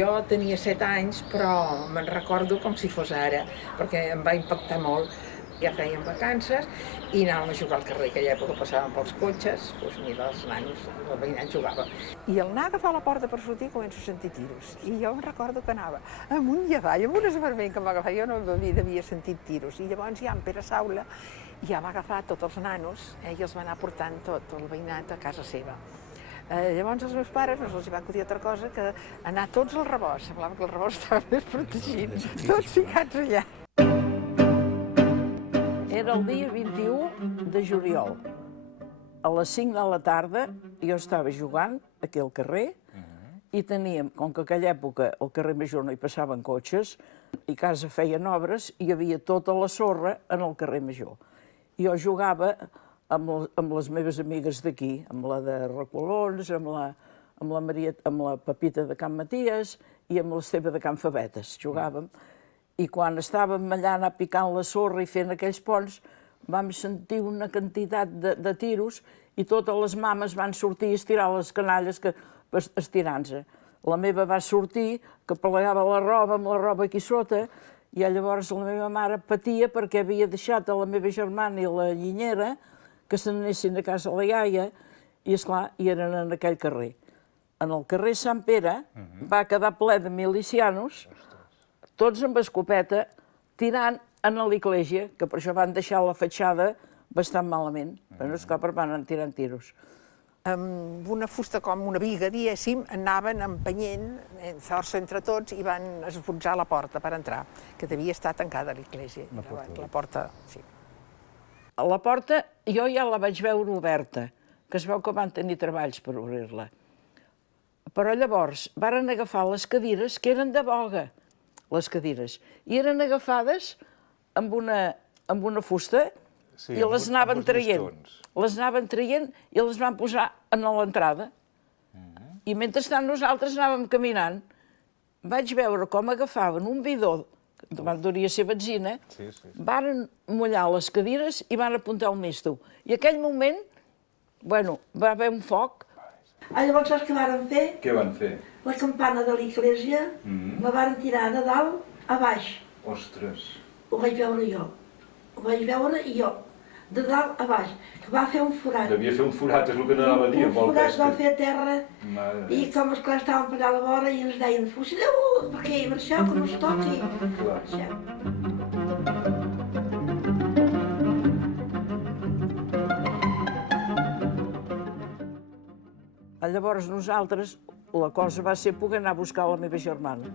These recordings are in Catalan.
Jo tenia 7 anys, però me'n recordo com si fos ara, perquè em va impactar molt. Ja fèiem vacances i anàvem a jugar al carrer. Aquella època passàvem pels cotxes, doncs mira, els nanos, el veïnat jugava. I al anar a agafar la porta per sortir començo a sentir tiros. I jo em recordo que anava amunt i avall, amb un esbarment que em va agafar. Jo no havia sentit tiros. I llavors ja en Pere Saula ja va agafar tots els nanos i els va anar portant tot el veïnat a casa seva. Llavors els meus pares no se'ls va acudir altra cosa que anar tots al rebost. Semblava que el rebost estava més protegit, tots ficats allà. Era el dia 21 de juliol. A les 5 de la tarda jo estava jugant aquí al carrer i teníem, com que aquella època al carrer Major no hi passaven cotxes i casa feien obres, hi havia tota la sorra en el carrer Major. Jo jugava amb les meves amigues d'aquí, amb la de Recolons, amb la Pepita de Can Maties i amb l'Esteve de Can Favetes. Jugàvem. I quan estàvem allà anar picant la sorra i fent aquells ponts, vam sentir una quantitat de tiros i totes les mames van sortir a estirar les canalles estirant-se. La meva va sortir, que plegava la roba amb la roba aquí sota, i llavors la meva mare patia perquè havia deixat a la meva germana i la llinyera que se n'anessin a casa la iaia, i esclar, hi eren en aquell carrer. En el carrer Sant Pere va quedar ple de milicianos, tots amb escopeta, tirant a l'església, que per això van deixar la fatxada bastant malament, però esclar, van anar tirant tiros. Amb una fusta com una viga, diguéssim, anaven empenyent força entre tots i van esbotzar la porta per entrar, que devia estar tancada l'església. La porta, sí. A la porta jo ja la vaig veure oberta, que es veu que van tenir treballs per obrir-la. Però llavors varen agafar les cadires, que eren de boga, les cadires, i eren agafades amb una fusta i les anaven traient. Les anaven traient i les van posar a l'entrada. I mentrestant nosaltres anàvem caminant. Vaig veure com agafaven un bidó, que devia ser benzina, van mullar les cadires i van apuntar el misto. I aquell moment, bueno, va haver un foc. Llavors saps què van fer? Què van fer? La campana de l'església la van tirar de dalt a baix. Ostres. Ho vaig veure jo. Ho vaig veure jo, de dalt a baix, que va fer un forat. Devia fer un forat, és el que anava a dir, amb el pesca. Un forat va fer a terra, i com esclar estàvem per allà a la vora i ens deien fusileu, perquè marxeu, que no es toqui. Llavors nosaltres, la cosa va ser poder anar a buscar la meva germana.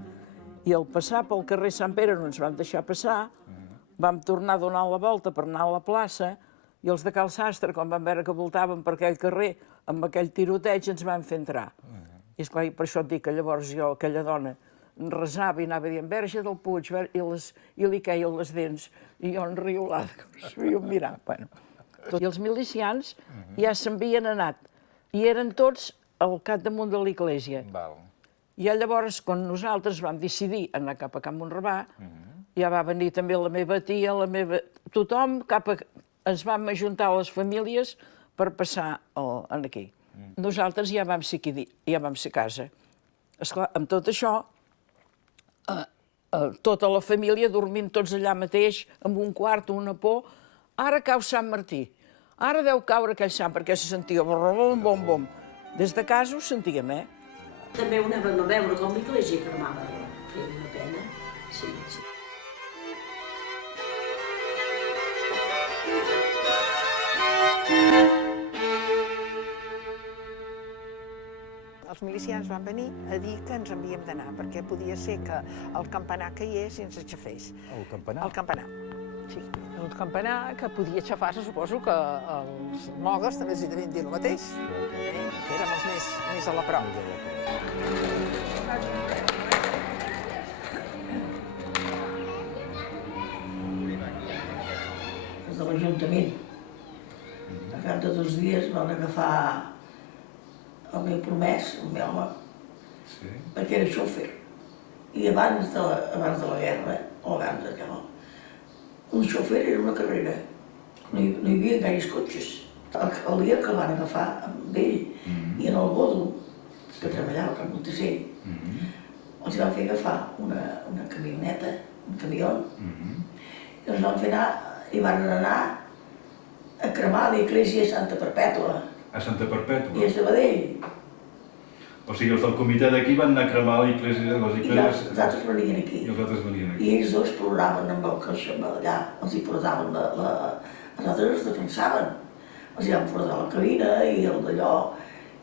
I al passar pel carrer Sant Pere no ens van deixar passar, vam tornar a donar la volta per anar a la plaça i els de Cal Sastre, quan van veure que voltàvem per aquell carrer amb aquell tiroteig, ens van fer entrar. I esclar, per això et dic que llavors jo, aquella dona, resava i anava dient Verge del Puig, i li queien les dents, i jo enriolada, que es veia mirar. I els milicians ja s'havien anat, i eren tots al capdamunt de l'església. I llavors, quan nosaltres vam decidir anar cap a Can Monrebà, ja va venir també la meva tia, tothom, ens vam ajuntar les famílies per passar aquí. Nosaltres ja vam ser a casa. Esclar, amb tot això, tota la família dormint tots allà mateix, amb un quart, una por. Ara cau Sant Martí, ara deu caure aquell sant, perquè se sentia bom, bom, bom. Des de casa ho sentíem, També ho anàvem a veure com l'església cremava. Feia una pena, sí. Els milicians van venir a dir que ens havíem d'anar, perquè podia ser que el campanar caigués i ens aixafés. El campanar? El campanar, sí. Un campanar que podia xafar, suposo que els mogues també s'hi devien dir el mateix, que érem els més a la prop. Els de l'Ajuntament. Al cap de 2 dies van agafar el meu promès, el meu home, perquè era xòfer. I abans de la guerra, o abans de no, un xòfer era una carrera. No hi havia gaires cotxes. El dia que el van agafar amb ell i en el Godo, que treballava al Montacer, els van fer agafar una camioneta, un camió, i els van fer anar, i van anar a cremar l'església de Santa Perpètua. A Santa Perpètua? I a Sabadell. O sigui, els del comitè d'aquí van anar a cremar l'església... I els altres venien aquí. I els altres venien aquí. I ells dos ploraven amb el cotxe allà, els hi portaven els altres els defensaven. Els hi van portar la cabina i el d'allò,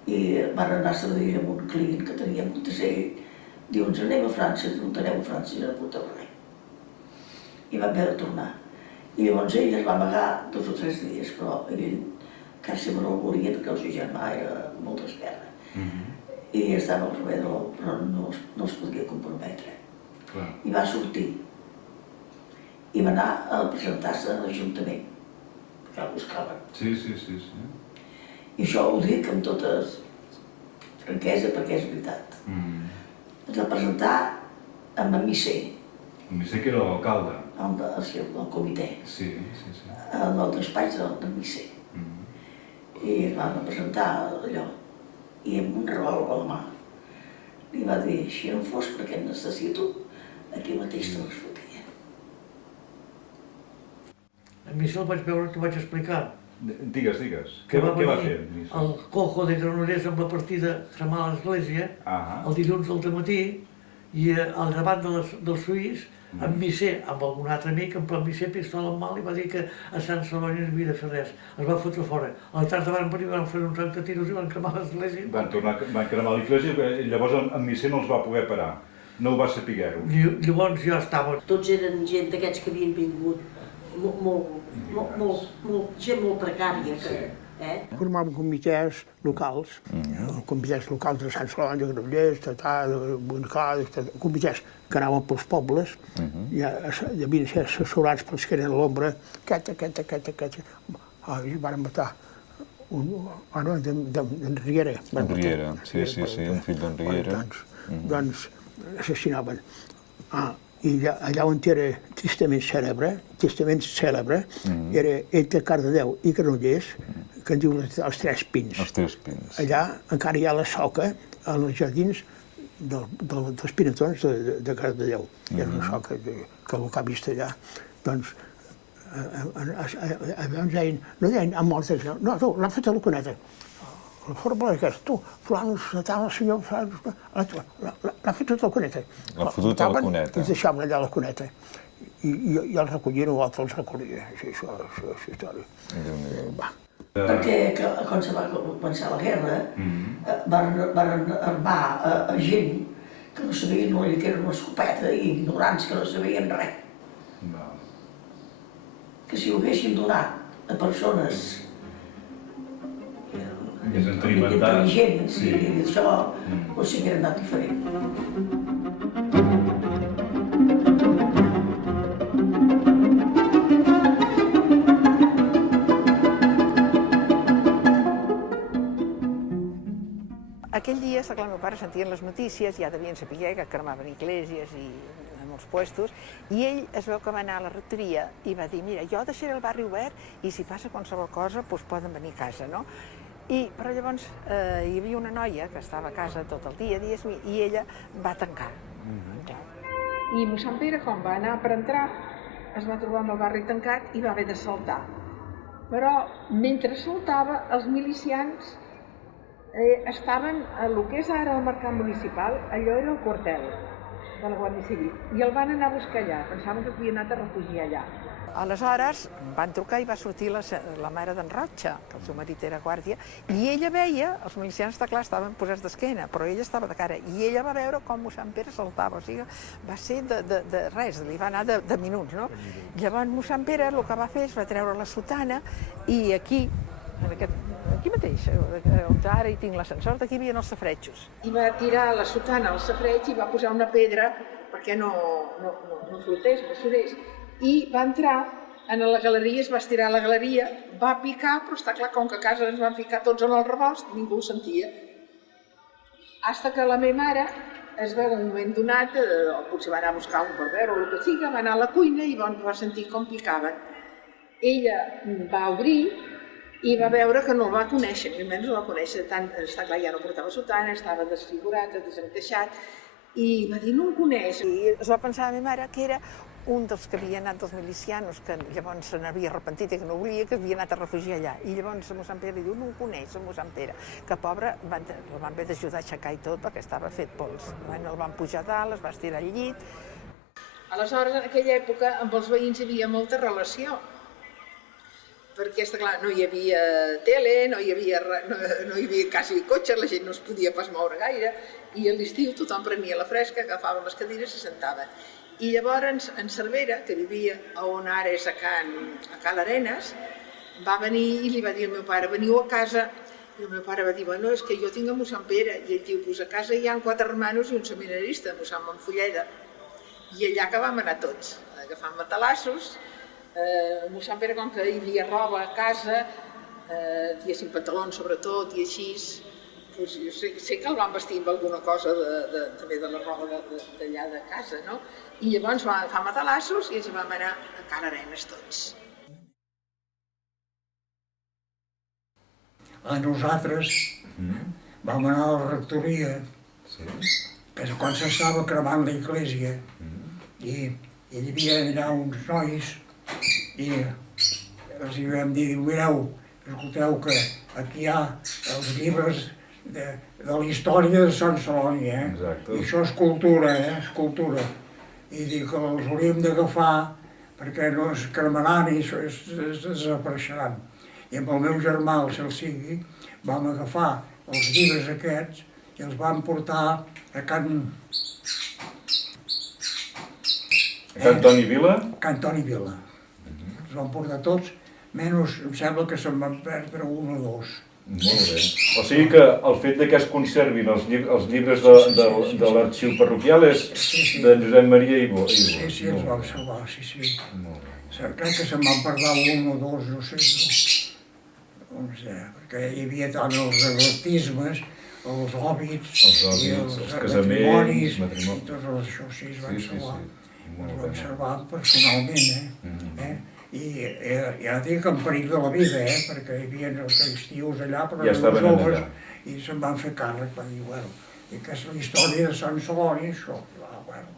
i van anar a Sabadell amb un client que tenia a Montacer. Diu, ens anem a França, no aneu a França, i no porteu res. I van haver de tornar. I llavors ell es va amagar 2 o 3 dies, però ell quasi no el volia perquè el seu germà era molt d'esquerra. I estava al rebedor, però no es podia comprometre. I va sortir. I va anar a presentar-se a l'Ajuntament, perquè el buscaven. Sí. I això ho dic amb tota franquesa perquè és veritat. Es va presentar amb en Missé. En Missé que era l'alcalde. El comitè. Sí. En el despatx del Missé. I es van presentar allò. I amb un revòlver a la mà li va dir, si no fos perquè et necessito, aquí mateix te les fotia. A mi se'l vaig veure, t'ho vaig explicar. Digues. Què va fer? El cojo de Granollers amb la partida cremar a l'església, el dilluns al matí, i al davant dels suís, en Missé, amb algun altre amic, en plan Missé, pistola en mà, li va dir que a Sant Celoni no havia de fer res. Es va fotre fora. A la tarda van venir, van fer un trencatiros i van cremar l'església. Van cremar l'església i llavors en Missé no els va poder parar. No ho va saber-ho. Llavors jo estava... Tots eren gent d'aquests que havien vingut, gent molt precària. Formàvem comitès locals, comitès locals de Sant Celoni, de Granollers, de Montcada, comitès que anaven pels pobles, i havien de ser assessorats pels que eren a l'ombra, van matar d'en Riera. En Riera, sí, un fill d'en Riera. Doncs assassinaven. I allà on era testament cèlebre, era entre Cardedeu i Granollers, que en diu els Tres Pins. Els Tres Pins. Allà encara hi ha la soca als jardins dels Pinatons de Cardedeu. Hi ha una soca que el que ha vist allà. Doncs ens deien, no deien a mort, no, tu, l'han fet a la cuneta. La forma aquesta, tu, fulano, el senyor, l'ha fet a la cuneta. L'ha fotut a la cuneta. I deixaven allà la cuneta. I el recollien o l'altre els recollia. Això és història. Perquè quan se va començar la guerra, van armar a gent que no sabien que era una escopeta i ignorants que no sabien res. Que si ho haguessin donat a persones intel·ligents i això, o sigui, hauria anat diferent. Aquell dia, clar, meu pare sentien les notícies, ja devien saber que cremaven esglésies i en molts puestos, i ell es veu que va anar a la rectoria i va dir, mira, jo deixaré el barri obert i si passa qualsevol cosa, doncs poden venir a casa, no? Però llavors hi havia una noia que estava a casa tot el dia, i ella va tancar. I mossèn Pere, quan va anar per entrar, es va trobar amb el barri tancat i va haver de saltar. Però mentre saltava, els milicians estaven a lo que és ara el mercat municipal, allò era el quartel de la Guàrdia Civil, i el van anar a buscar allà, pensaven que s'havia anat a refugiar allà. Aleshores van trucar i va sortir la mare d'en Rocha, que el seu marit era guàrdia, i ella veia, els milicians, està clar, estaven posats d'esquena, però ella estava de cara, i ella va veure com mossèn Pere saltava, o sigui, va ser de res, li va anar de minuts, no? Llavors mossèn Pere el que va fer és va treure la sotana i aquí mateix, on ara hi tinc l'ascensor, aquí hi havia els safaretjos. I va tirar la sotana al safareig i va posar una pedra perquè no flotés, no surés. I va entrar a la galeria, es va estirar a la galeria, va picar, però està clar, com que a casa ens van ficar tots en el rebost, ningú el sentia. Hasta que la meva mare es veu un moment donat, potser va anar a buscar un per veure o el que sigui, va anar a la cuina i va sentir com picaven. Ella va obrir i va veure que no el va conèixer, ni almenys no el va conèixer, tant, està clar, ja no portava sotana, estava desfigurat, desencaixat, i va dir, no el coneix. I es va pensar a la meva mare que era un dels que havia anat dels milicianos, que llavors se n'havia arrepentit i que no volia, que havia anat a refugiar allà. I llavors mossèn Pere li diu, no el coneix, el mossèn Pere, que pobre, el van haver d'ajudar a aixecar i tot, perquè estava fet pols. El van pujar dalt, es va estirar al llit. Aleshores, en aquella època, amb els veïns hi havia molta relació, perquè, està clar, no hi havia tele, no hi havia quasi cotxes, la gent no es podia pas moure gaire, i a l'estiu tothom prenia la fresca, agafaven les cadires i sentaven. I llavors en Cervera, que vivia on ara és a Cal Arenes, va venir i li va dir al meu pare, veniu a casa. I el meu pare va dir, bueno, és que jo tinc a mossèn Pere. I ell diu, pues a casa hi ha 4 hermanos i un seminarista, mossèn Manfolleda. I allà que vam anar tots, agafant matalassos. Mossèn Pere, com que hi havia roba a casa, diguéssim pantalons sobretot i així, jo sé que el van vestir amb alguna cosa també de la roba d'allà de casa, no? I llavors vam agafar matalassos i ens vam anar a Cal Arenes tots. Nosaltres vam anar a la rectoria, que és quan s'estava cremant l'església, i hi havia allà uns nois i els vam dir, mireu, escolteu que aquí hi ha els llibres de la història de Sant Celoni, i això és cultura, és cultura. I dic que els hauríem d'agafar perquè no es cremaran i es desapareixeran. I amb el meu germà, el Celsigui, vam agafar els llibres aquests i els vam portar a Can Toni Vila? Can Toni Vila. Els vam portar tots, menys em sembla que se'n van perdre un o dos. Molt bé. O sigui que el fet que es conservin els llibres de l'arxiu parroquial és de Josep Maria Ibo. Sí, els vam salvar, sí. Crec que se'n van perdre un o dos, no sé, perquè hi havia tant els baptismes, els hòbits, els matrimonis, i tot això, sí, es van salvar. Els vam salvar personalment, I ja dic en perill de la vida, perquè hi havia els cristius allà, però eren joves, i se'n van fer càrrec, van dir, bueno, i que és la història de Sant Celoni, això, bueno.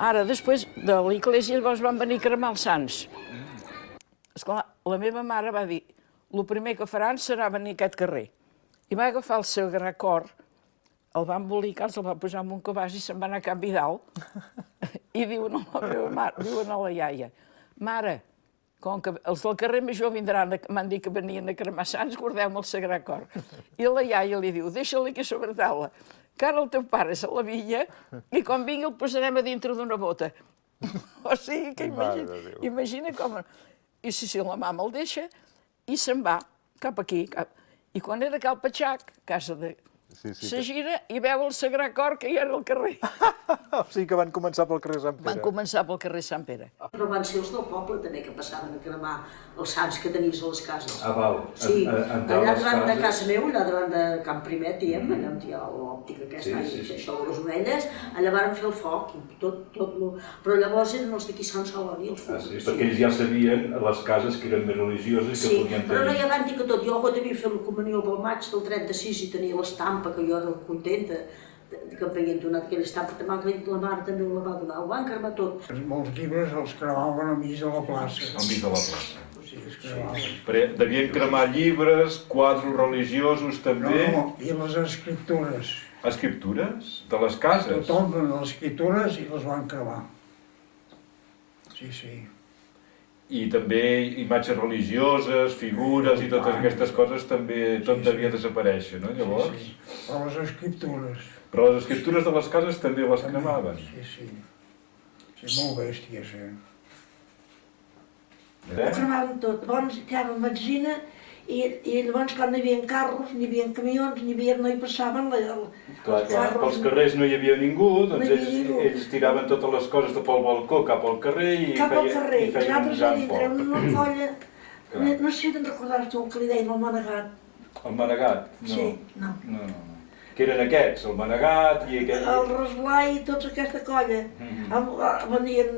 Ara, després de l'església, llavors van venir a cremar els sants. Esclar, la meva mare va dir, el primer que faran serà venir a aquest carrer. I va agafar el Sagrat Cor, el va embolicar, se'l va posar en un cabàs i se'n va anar a Can Vidal. I diuen a la meva mare, diuen a la iaia, mare, com que els del carrer Major vindran, m'han dit que venien a cremar sants, guardeu-me el Sagrat Cor. I la iaia li diu, deixa-li aquí sobre taula, que ara el teu pare se la villa i quan vingui el posarem a dintre d'una bota. O sigui que imagina com... I sí, la mama el deixa i se'n va cap aquí. I quan era Cal Patxac, casa de... Se gira i veu el Sagrat Cor que hi era al carrer. O sigui que van començar pel carrer Sant Pere. Van començar pel carrer Sant Pere. Però van ser els del poble també que passaven a cremar els sants que tenies a les cases. Ah, val. Sí, allà davant de casa meu, allà davant de Can Primet, diem, allà on hi ha l'òptica aquesta, això de les ovelles, allà van fer el foc, però llavors eren els d'aquí Sant Celoni, els focs. Sí, perquè ells ja sabien les cases que eren més religioses i que podien tenir... Sí, però no hi ha d'antic que tot. Jo devia fer la comunió pel maig del 36 i tenia l'estampa, que jo era contenta, que m'havien donat aquell estat, perquè la mare també ho la va donar, ho van cremar tot. Molts llibres els cremaven al mig de la plaça. Al mig de la plaça. Sí, els cremaven. Però devien cremar llibres, quadros religiosos també. No, i les escriptures. Escriptures? De les cases? Tothom de les escriptures i les van cremar. Sí, sí. I també imatges religioses, figures i totes aquestes coses també tot devia desaparèixer, no, llavors? Sí, sí. Però les escriptures. Però les escriptures de les cases també les cremaven? Sí, sí. Sí, molt bèsties, Ho cremaven tot. Llavors tiràvem benzina i llavors quan no hi havia carros, ni hi havia camions, ni hi havia, no hi passaven Clar, pels carrers no hi havia ningú, doncs ells tiraven totes les coses pel balcó cap al carrer i cap al carrer. I feien un nosaltres gran a dintre, foc. una colla, no sé si te'n recordaves tu el que li deien el manegat. El manegat? No. Sí, no. No. Que eren aquests, el manegat i aquest... El Resblai i tota aquesta colla. Venien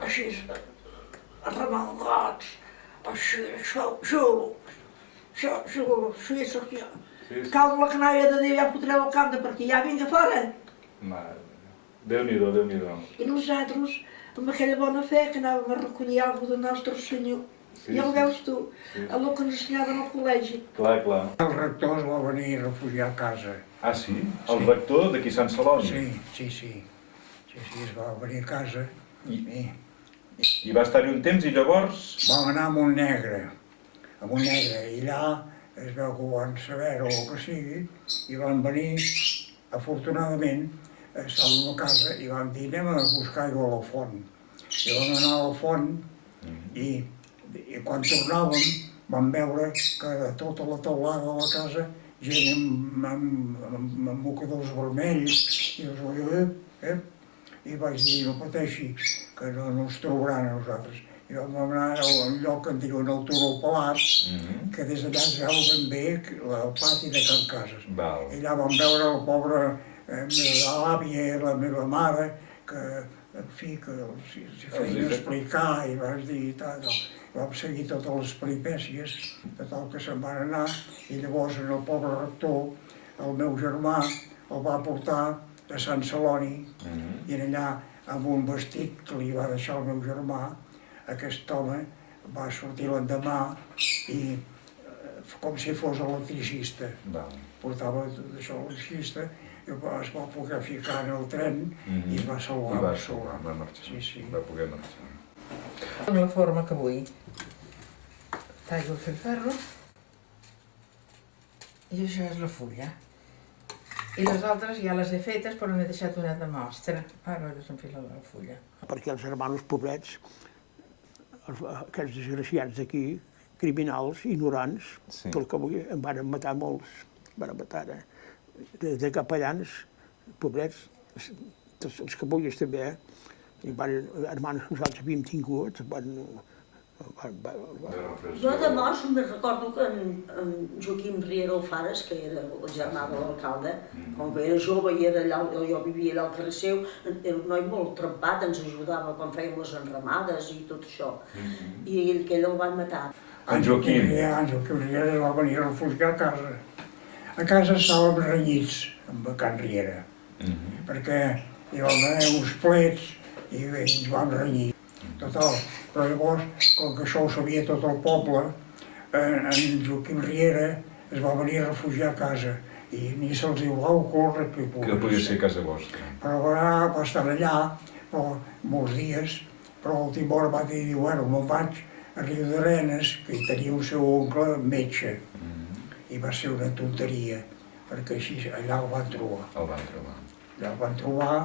així, arremangats, així, xulos, suïssos, cau la canalla de dir, ja fotreu el camp, perquè ja vinga fora. Mare, Déu-n'hi-do, Déu-n'hi-do. I nosaltres, amb aquella bona fe, que anàvem a recollir alguna del nostre senyor. Ja ho veus tu, el que ens ensenyaven al col·legi. Clar, clar. El rector es va venir a refugiar a casa. Ah, sí? El rector d'aquí Sant Celoni? Sí, es va venir a casa. I va estar-hi un temps i llavors? Vam anar a Montnegre, i allà es veu que ho van saber o el que sigui, i van venir, afortunadament, estàvem a casa i vam dir anem a buscar aigua a la font. I vam anar a la font i quan tornàvem vam veure que de tota la teulada de la casa gent amb mocadors vermells i els vaig dir, i vaig dir, no pateixi, que no ens trobaran a nosaltres. I vam anar a un lloc que en diuen el Turó Pelat, que des d'allà es veu ben bé el pati de Can Cases. I allà vam veure la pobra l'àvia i la meva mare, que, en fi, que s'hi feien explicar i vas dir i tal. Vam seguir totes les peripècies, de tal que se'n van anar, i llavors el pobre rector, el meu germà, el va portar a Sant Celoni, i allà, amb un vestit que li va deixar el meu germà, aquest home va sortir l'endemà i com si fos electricista. Portava això electricista i es va poder ficar en el tren i es va salvar. I va marxar, va poder marxar. Amb la forma que vull. Tallo el filferro i això és la fulla. I les altres ja les he fetes però n'he deixat una de mostra. Ara s'enfila la fulla. Perquè els hermanos pobrets, aquests desgraciats d'aquí, criminals, ignorants, pel que vulgui, en van matar molts, van matar de capellans, pobrets, tots els que vulguis també, hermanos que nosaltres havíem tingut, Jo de morts me'n recordo que en Joaquim Riera Alfares, que era el germà de l'alcalde, com que era jove i era allà, jo vivia allà al carrer seu, era un noi molt trempat, ens ajudava quan fèiem les enramades i tot això. I aquell el van matar. En Joaquim Riera es va venir a refugiar a casa. A casa estàvem renyits amb Can Riera, perquè hi vam haver uns plets i ens vam renyir. Total, però llavors, com que això ho sabia tot el poble, en Joaquim Riera es va venir a refugiar a casa i ni se'ls va ocórrer que podia ser casa vostra. Però va estar allà molts dies, però a l'última hora va dir, bueno, me'n vaig a Riudarenes, que hi tenia un seu oncle metge, i va ser una tonteria, perquè així allà el van trobar. El van trobar. Allà el van trobar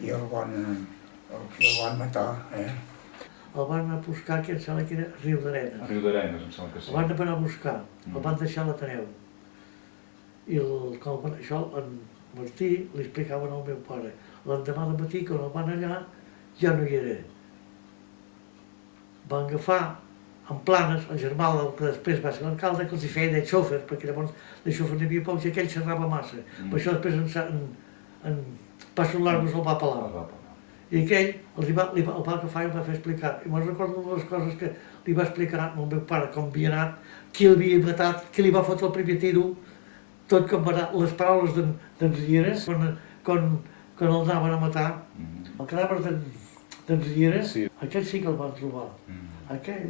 i el van matar, El van anar a buscar, que em sembla que era Riudarenes. Riudarenes, em sembla que sí. El van anar a buscar, el van deixar a l'Ateneu. I això en Martí li explicaven al meu pare. L'endemà de matí, quan el van allà, ja no hi era. Van agafar en Planes, el germà que després va ser l'alcalde, que els hi feia de xòfer, perquè llavors de xòfer n'hi havia pocs i aquell xerrava massa. Per això després en Passos Largos el va pelar. I aquell el va agafar i el va fer explicar. I me'n recordo una de les coses que li va explicar al meu pare com havia anat, qui l'havia matat, qui li va fotre el primer tiro, tot com va anar, les paraules d'en Riera, quan el anaven a matar, el cadàver d'en Riera, aquell sí que el van trobar. Aquell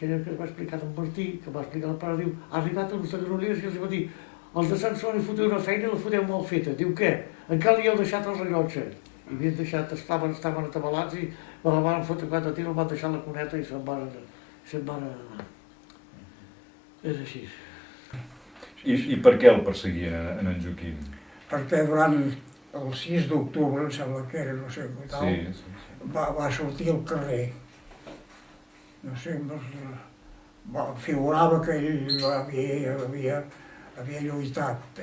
que es va explicar d'en Martí, que va explicar el pare, diu, ha arribat els de Granollers i els va dir, els de Sant Celoni foteu una feina i la foteu mal feta. Diu, què? Encara li heu deixat el rellotge. I havien deixat, estaven atabalats i me la van fotre 4 tirs, el van deixar a la cuneta i se'n van anar. És així. I per què el perseguien en Joaquim? Perquè durant el 6 d'octubre, em sembla que era, no sé què tal, va sortir al carrer. No sé, figurava que ell havia lluitat,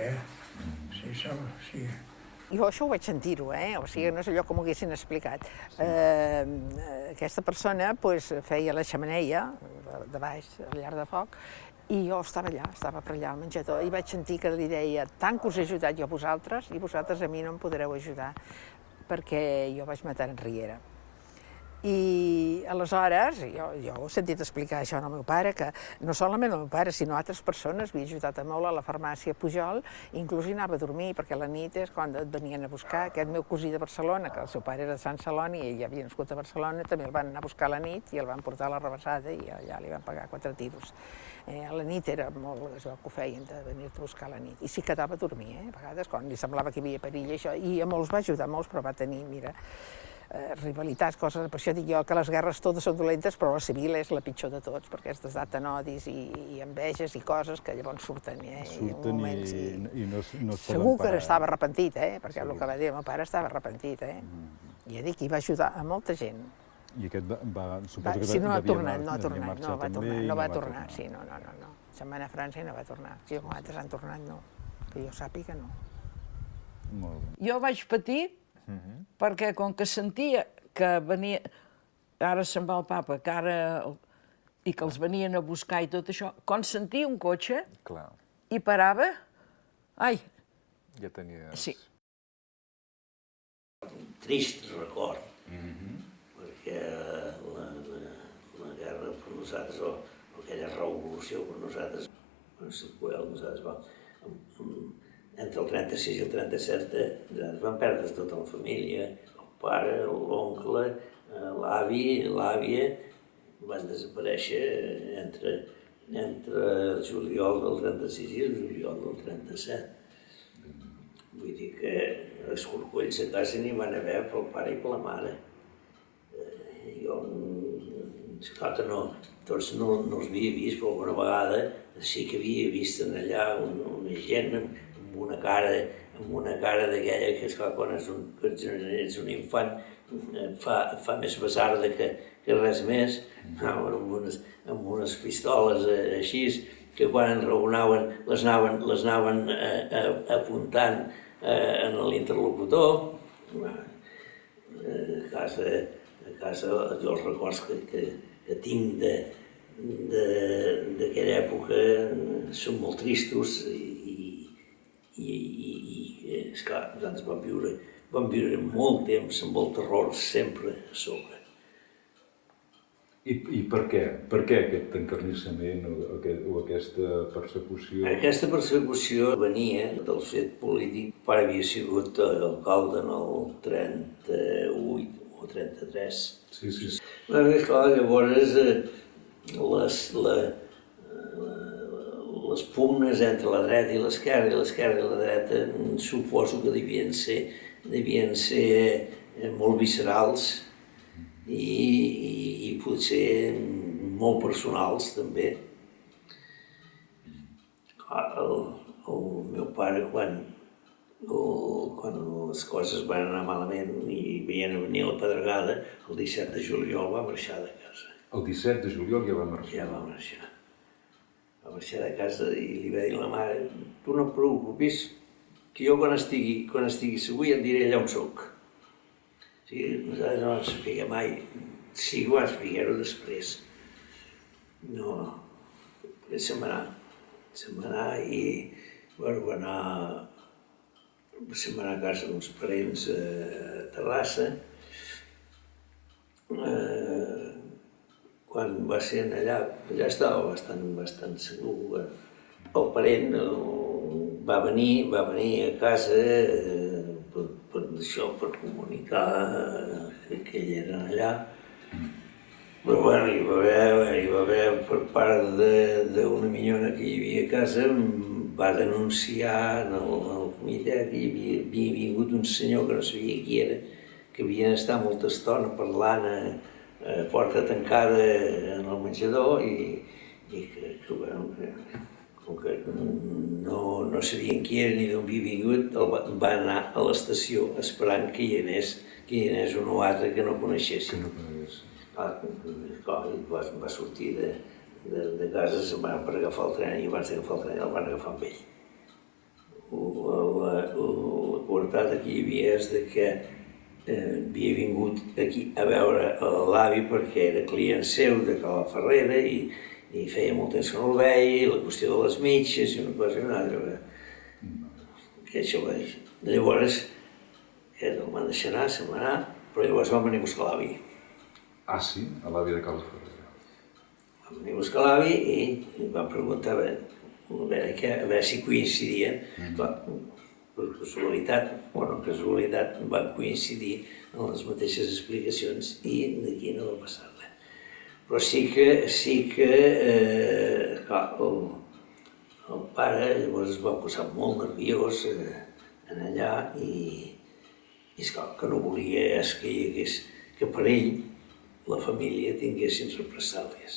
Sí. Jo això ho vaig sentir-ho, o sigui, no és allò que m'ho haguessin explicat. Aquesta persona feia la xemeneia de baix, a llar de foc, i jo estava allà, estava per allà al menjador, i vaig sentir que li deia, tant que us he ajudat jo a vosaltres, i vosaltres a mi no em podreu ajudar, perquè jo vaig matar en Riera. I aleshores, jo ho he sentit explicar això al meu pare, que no solament al meu pare, sinó a altres persones, havia ajudat molt a la farmàcia Pujol, inclús hi anava a dormir, perquè la nit és quan et venien a buscar. Aquest meu cosí de Barcelona, que el seu pare era de Sant Celoni i ell havia nascut a Barcelona, també el van anar a buscar a la nit i el van portar a la rebassada i allà li van pagar 4 tiros. A la nit era molt el que ho feien, de venir-te a buscar a la nit. I s'hi quedava a dormir, a vegades, quan li semblava que hi havia perill, això. I a molts va ajudar, molts, però va tenir, mira, rivalitats, coses, per això dic jo que les guerres totes són dolentes, però la civil és la pitjor de tots, perquè es desaten odis i enveges i coses que llavors surten i no es poden parar. Segur que estava arrepentit, perquè el que va dir el meu pare estava arrepentit, i ja dic, i va ajudar a molta gent. I aquest suposo que sí, no ha tornat, no va tornar, sí, no. Se'n va anar a França i no va tornar. Si els altres han tornat, no. Que jo sàpiga, no. Molt bé. Jo vaig patir perquè com que sentia que venia, ara se'n va el papa, i que els venien a buscar i tot això, quan sentia un cotxe i parava, ai! Ja tenies... Sí. Trist record, perquè la guerra per nosaltres, o aquella revolució per nosaltres, entre el 36 i el 37 van perdre tota la família, el pare, l'oncle, l'avi, l'àvia, van desaparèixer entre el juliol del 36 i el juliol del 37. Vull dir que els corcolls a casa n'hi van haver pel pare i per la mare. Jo, esclar que no, tots no els havia vist, però alguna vegada sí que havia vist allà una gent amb una cara d'aquella que, esclar, quan ets un infant fa més basarda que res més, amb unes pistoles així, que quan enraonaven les anaven apuntant en l'interlocutor. A casa jo els records que tinc d'aquella època són molt tristos i esclar, nosaltres vam viure molt temps amb el terror sempre a sobre. I per què? Per què aquest encarnissament o aquesta persecució? Aquesta persecució venia del fet polític. El pare havia sigut alcalde en el 38 o 33. Sí. Esclar, llavors les pugnes entre la dreta i l'esquerra i la dreta suposo que devien ser molt viscerals i potser molt personals també. El meu pare, quan les coses van anar malament i veien a venir la pedregada, el 17 de juliol va marxar de casa. El 17 de juliol ja va marxar? Ja va marxar. Va marxar de casa i li va dir a la mare, tu no et preocupis, que jo quan estigui segur ja et diré allà on soc. O sigui, nosaltres no vam saber mai, sí que vam saber-ho després. No, se'n va anar i va anar a casa d'uns parents a Terrassa. Quan va ser allà estava bastant segur. El parent va venir a casa d'això per comunicar que ell era allà. Però bueno, hi va haver per part d'una minyona que hi havia a casa, va denunciar en el comitè que hi havia vingut un senyor que no sabia qui era, que havia estat molta estona parlant a porta tancada en el menjador i com que no sabien qui era ni d'on havia vingut, va anar a l'estació esperant que hi anés un o altre que no coneixessin. Va sortir de casa, se'n va per agafar el tren i abans d'agafar el tren el van agafar amb ell. La coartada que hi havia és que havia vingut aquí a veure l'avi perquè era client seu de Cala Ferrera i feia molt temps que no el veia, i la qüestió de les mitges i una cosa i una altra. Que això va dir. Llavors, el van deixar anar, se'n va anar, però llavors van venir a buscar l'avi. Ah, sí? A l'avi de Cala Ferrera. Van venir a buscar l'avi i van preguntar a veure si coincidien. Per casualitat, van coincidir en les mateixes explicacions i d'aquí no va passar res. Però sí que el pare llavors es va posar molt nerviós en allà i esclar, que no volia que per ell la família tinguessin represàlies.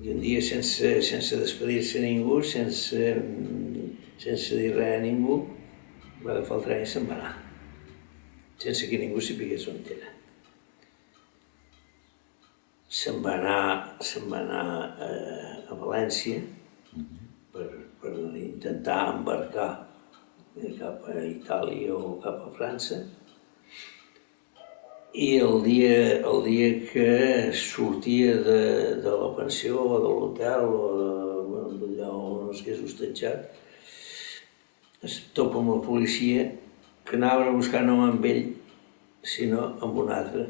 I un dia, sense despedir-se a ningú, sense dir res a ningú, va agafar el tren i se'n va anar, sense que ningú sapigués on era. Se'n va anar a València per intentar embarcar cap a Itàlia o cap a França, i el dia que sortia de la pensió o de l'hotel o d'allà on es hagués hostatjat, es topa amb la policia que anaven a buscar no amb ell, sinó amb un altre,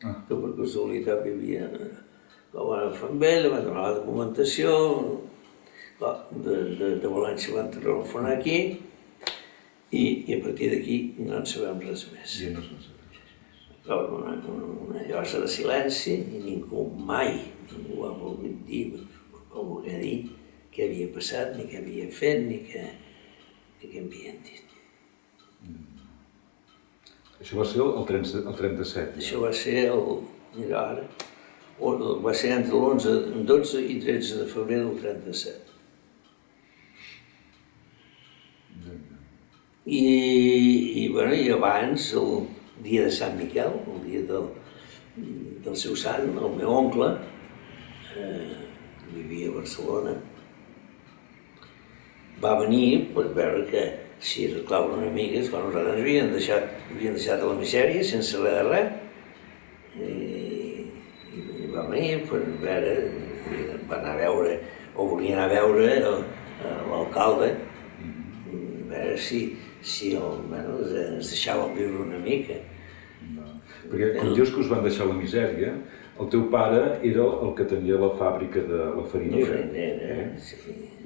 que per casualitat vivia. El van agafar amb ell, van donar la documentació, de València van telefonar aquí i a partir d'aquí no en sabem res més. Una llosa de silenci i ningú mai ha volgut dir què havia passat, ni què havia fet, ni què havien dit. Això va ser el 37? Això va ser va ser entre l'11, 12 i 13 de febrer del 37. I abans, el dia de Sant Miquel, el dia del seu sant, el meu oncle, que vivia a Barcelona, va venir per veure que si arreglaven una mica, quan nosaltres havien deixat a la misèria sense res de res, i va venir per veure, va anar a veure, o volia anar a veure l'alcalde, a veure si ens deixaven viure una mica. Perquè quan dius que us van deixar la misèria, el teu pare era el que tenia la fàbrica de la farinera. La farinera, sí.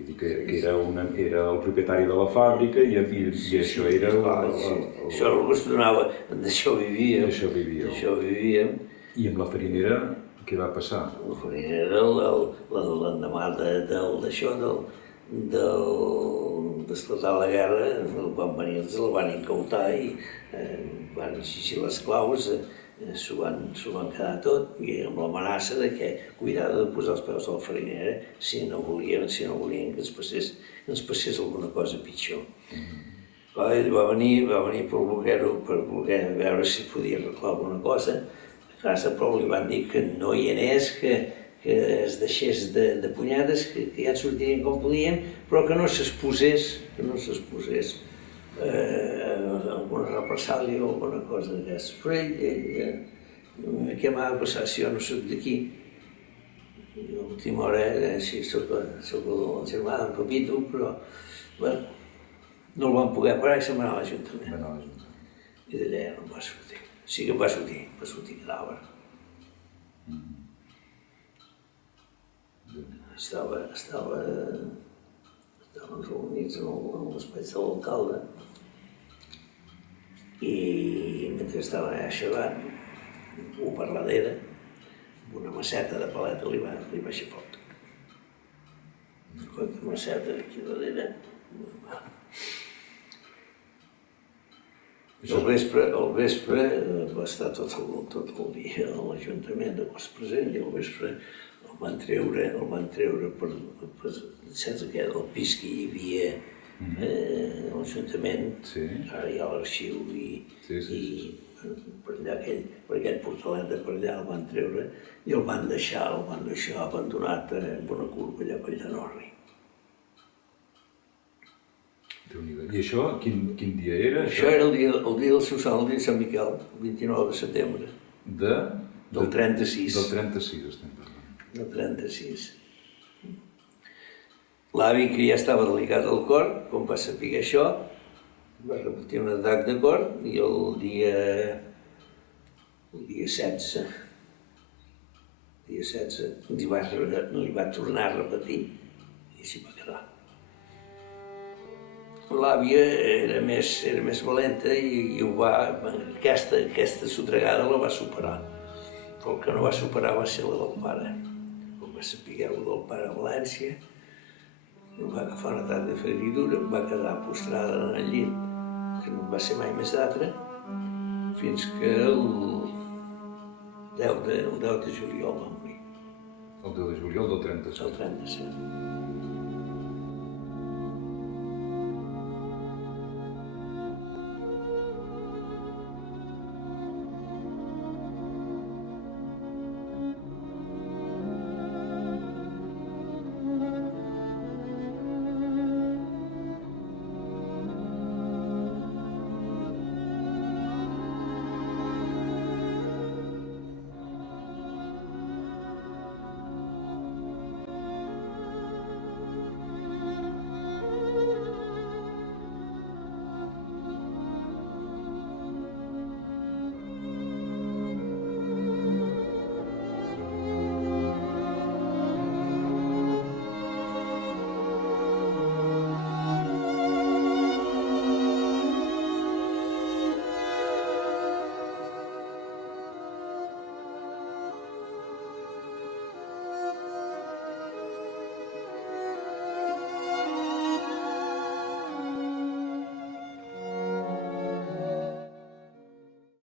Vull dir que era el propietari de la fàbrica i això era... Això el qüestionava, d'això vivíem. D'això vivíem. I amb la farinera què va passar? La farinera, l'endemà d'això, d'esclatar la guerra, quan venir els la van incautar i van exigir les claus, s'ho van quedar tot, i amb l'amenaça de que cuidado de posar els peus a la farinera si no volien que ens passés alguna cosa pitjor. Ell va venir per voler veure si podia arreglar alguna cosa a casa, però li van dir que no hi anés, que es deixés de punyades, que ja en sortirien com podien, però que no s'exposés alguna represàlia o alguna cosa d'aquestes. Però ell, què m'ha de passar si jo no soc d'aquí? I a l'última hora, sí, soc el germà d'en Pepito, però no el van poder parar i se'n va anar a l'Ajuntament. I d'allà ja no va sortir. Sí que va sortir cadàver. Estaven reunits en l'espais de l'alcalde i mentre estava allà xerrant, un per darrere, amb una maceta de paleta li va aixafar el tot. Una maceta aquí darrere. Al vespre va estar tot el dia a l'Ajuntament de Costa present, i al vespre el van treure per saps què? El pis que hi havia a l'Ajuntament, ara hi ha l'arxiu, i per aquell portalet de per allà el van treure i el van deixar abandonat en una curva allà per Llanorri. I això, quin dia era? Això era el dia del seu sant, el dia de Sant Miquel, 29 de setembre. Del 36. Del 36 estem parlant. Del 36. L'avi, que ja estava delicat al cor, quan va saber això, va repetir un atac de cor i el dia 16 li va tornar a repetir i s'hi va quedar. L'àvia era més valenta i aquesta sotregada la va superar. Però el que no va superar va ser la del pare. Quan va saber el del pare a València, va agafar un atac de feridura, va quedar postrada en el llit, que no va ser mai més altre, fins que el 10 de juliol va morir. El 10 de juliol del 37. Del 37.